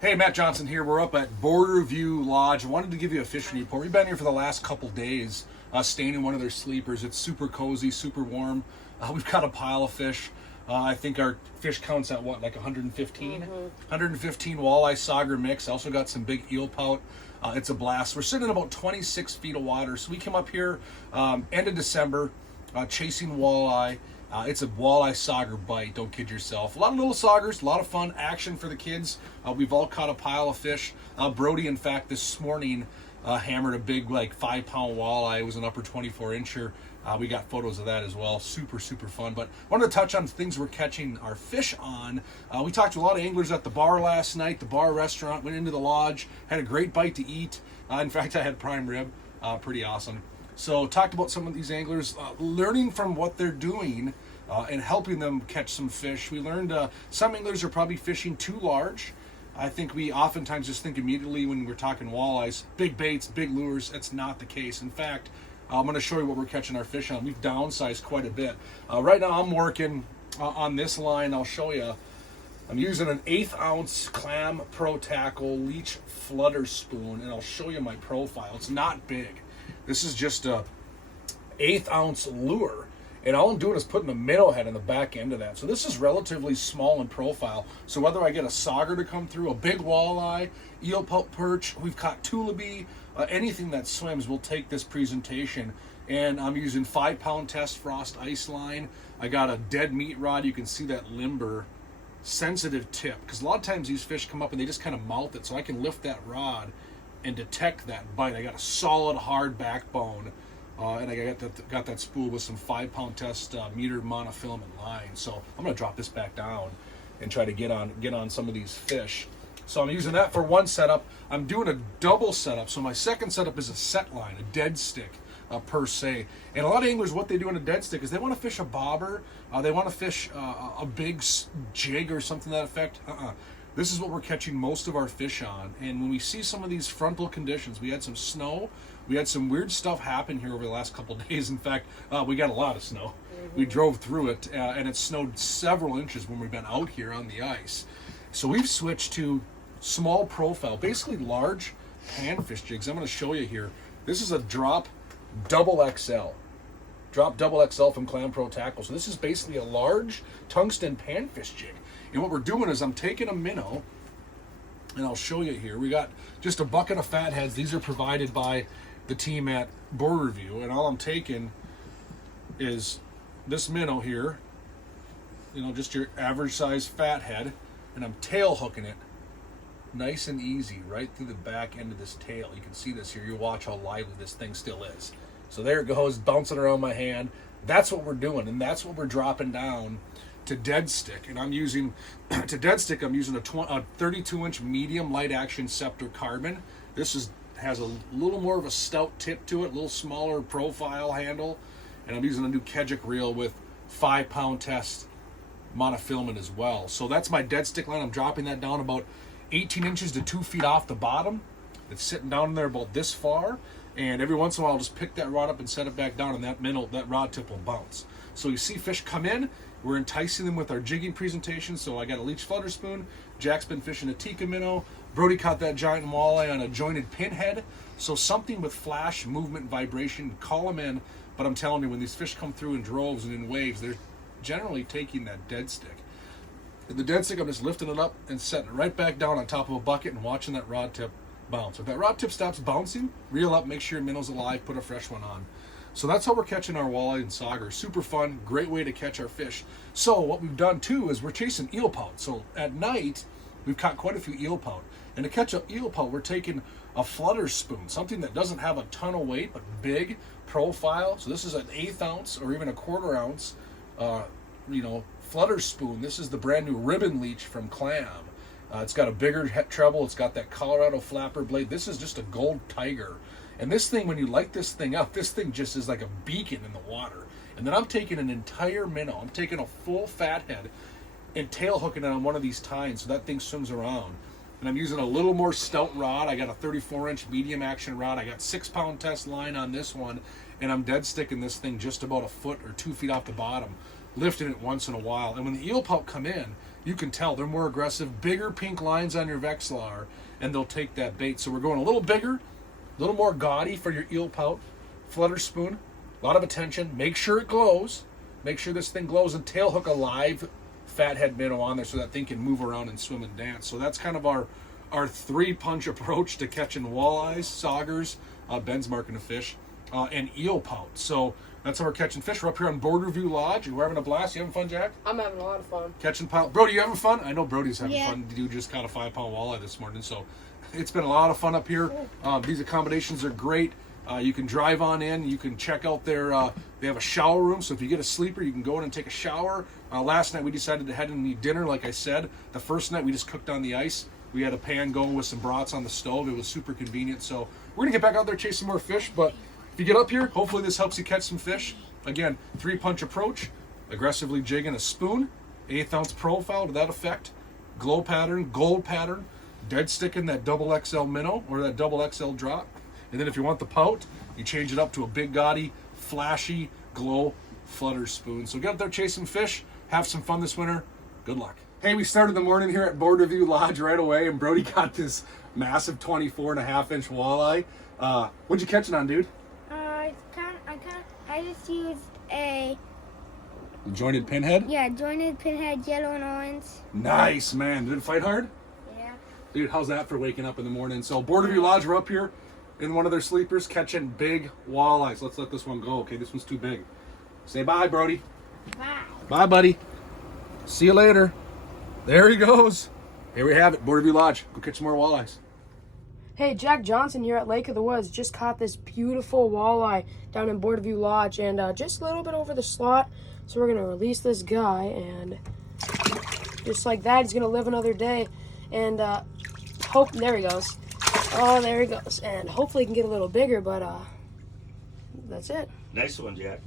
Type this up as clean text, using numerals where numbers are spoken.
Hey, Matt Johnson here. We're up at Border View Lodge. I wanted to give you a fishing report. We've been here for the last couple days, staying in one of their sleepers. It's super cozy, super warm. We've got a pile of fish. I think our fish count's at what, like 115? 115 walleye sauger mix. Also got some big eelpout. It's a blast. We're sitting in about 26 feet of water. So we came up here end of December, chasing walleye. It's a walleye sauger bite, don't kid yourself. A lot of little saugers, a lot of fun, action for the kids. We've all caught a pile of fish. Brody, in fact, this morning hammered a big, like 5-pound walleye. It was an upper 24-incher. We got photos of that as well. Super, super fun. But I wanted to touch on things we're catching our fish on. We talked to a lot of anglers at the bar last night, the bar restaurant, went into the lodge, had a great bite to eat. In fact, I had prime rib. Pretty awesome. So talked about some of these anglers, learning from what they're doing and helping them catch some fish. We learned some anglers are probably fishing too large. I think we oftentimes just think immediately when we're talking walleyes, big baits, big lures. That's not the case. In fact, I'm going to show you what we're catching our fish on. We've downsized quite a bit. Right now I'm working on this line. I'll show you. I'm using an 1/8 ounce Clam Pro Tackle Leech Flutter spoon, and I'll show you my profile. It's not big. This is just a 1/8 ounce lure, and all I'm doing is putting a minnow head in the back end of that. So this is relatively small in profile. So whether I get a sauger to come through, a big walleye, eelpout, perch, we've caught tulipy, anything that swims, we'll take this presentation. And I'm using 5-pound test frost ice line. I got a dead meat rod. You can see that limber sensitive tip, because a lot of times these fish come up and they just kind of mouth it, so I can lift that rod and detect that bite. I got a solid hard backbone, and I got that spool with some 5-pound test metered monofilament line. So I'm gonna drop this back down and try to get on some of these fish. So I'm using that for one setup. I'm doing a double setup. So my second setup is a set line, a dead stick per se. And a lot of anglers, what they do on a dead stick is they want to fish a bobber. They want to fish a big jig or something to that effect. This is what we're catching most of our fish on. And when we see some of these frontal conditions, we had some snow. We had some weird stuff happen here over the last couple of days. In fact, we got a lot of snow. We drove through it, and it snowed several inches when we've been out here on the ice. So we've switched to small profile, basically large panfish jigs. I'm going to show you here. This is a drop double XL. Drop double XL from Clam Pro Tackle. So this is basically a large tungsten panfish jig. And what we're doing is I'm taking a minnow, and I'll show you here. We got just a bucket of fatheads. These are provided by the team at Border View. And all I'm taking is this minnow here, just your average size fathead, and I'm tail hooking it nice and easy right through the back end of this tail. You can see this here. You watch how lively this thing still is. So there it goes, bouncing around my hand. That's what we're doing, and that's what we're dropping down to dead stick. And I'm using to dead stick, I'm using a 32-inch medium light action Scepter carbon. This has a little more of a stout tip to it, a little smaller profile handle, and I'm using a new Kejick reel with 5-pound test monofilament as well. So that's my dead stick line. I'm dropping that down about 18 inches to 2 feet off the bottom. It's sitting down there about this far, and every once in a while I'll just pick that rod up and set it back down, and that rod tip will bounce. So you see fish come in, we're enticing them with our jigging presentation. So I got a Leech Flutter spoon, Jack's been fishing a Tikka minnow, Brody caught that giant walleye on a jointed Pinhead. So something with flash, movement, vibration, call them in. But I'm telling you, when these fish come through in droves and in waves, they're generally taking that dead stick. The dead stick, I'm just lifting it up and setting it right back down on top of a bucket and watching that rod tip bounce. If that rod tip stops bouncing, reel up, make sure your minnow's alive, put a fresh one on. So that's how we're catching our walleye and sauger. Super fun, great way to catch our fish. So what we've done too is we're chasing eelpout. So at night, we've caught quite a few eelpout. And to catch an eelpout, we're taking a Flutter spoon, something that doesn't have a ton of weight, but big profile. So this is an 1/8 ounce or even a 1/4 ounce, Flutter spoon. This is the brand new ribbon leech from Clam. It's got a bigger treble. It's got that Colorado flapper blade. This is just a gold tiger. And this thing, when you light this thing up, this thing just is like a beacon in the water. And then I'm taking an entire minnow. I'm taking a full fathead and tail hooking it on one of these tines so that thing swims around. And I'm using a little more stout rod. I got a 34-inch medium action rod. I got 6-pound test line on this one. And I'm dead sticking this thing just about a foot or 2 feet off the bottom, lifting it once in a while. And when the eelpout come in, you can tell they're more aggressive. Bigger pink lines on your Vexilar, and they'll take that bait. So we're going a little bigger, a little more gaudy for your Eelpout Flutter spoon. A lot of attention. Make sure it glows. Make sure this thing glows, and tail hook a live fathead minnow on there so that thing can move around and swim and dance. So that's kind of our 3-punch approach to catching walleyes, saugers, Ben's marking a fish, and eelpout. So that's how we're catching fish. We're up here on Border View Lodge. We're having a blast. You having fun, Jack? I'm having a lot of fun. Catching pile. Brody, you having fun? I know Brody's having fun. You just caught a 5-pound walleye this morning, so it's been a lot of fun up here. These accommodations are great. You can drive on in. You can check out their. They have a shower room, so if you get a sleeper, you can go in and take a shower. Last night we decided to head and eat dinner, like I said. The first night we just cooked on the ice. We had a pan going with some brats on the stove. It was super convenient. So we're gonna get back out there, chase some more fish. But if you get up here, hopefully this helps you catch some fish. Again, 3-punch approach, aggressively jigging a spoon, 1/8 ounce profile to that effect, glow pattern, gold pattern, dead sticking that double XL minnow or that double XL drop. And then if you want the pout, you change it up to a big gaudy, flashy, glow flutter spoon. So get up there, chase some fish, have some fun this winter. Good luck. Hey, we started the morning here at Border View Lodge right away, and Brody got this massive 24.5-inch walleye. What'd you catch it on, dude? I just used a Jointed Pinhead? jointed Pinhead, yellow and orange. Nice, man. Did it fight hard? Yeah. Dude, how's that for waking up in the morning? So Border View Lodge, we're up here in one of their sleepers catching big walleyes. Let's let this one go. Okay, this one's too big. Say bye, Brody. Bye. Bye, buddy. See you later. There he goes. Here we have it, Border View Lodge. Go catch some more walleyes. Hey, Jack Johnson here at Lake of the Woods. Just caught this beautiful walleye down in Border View Lodge, and just a little bit over the slot. So we're gonna release this guy, and just like that, he's gonna live another day. And there he goes. Oh, there he goes. And hopefully he can get a little bigger, but that's it. Nice one, Jack.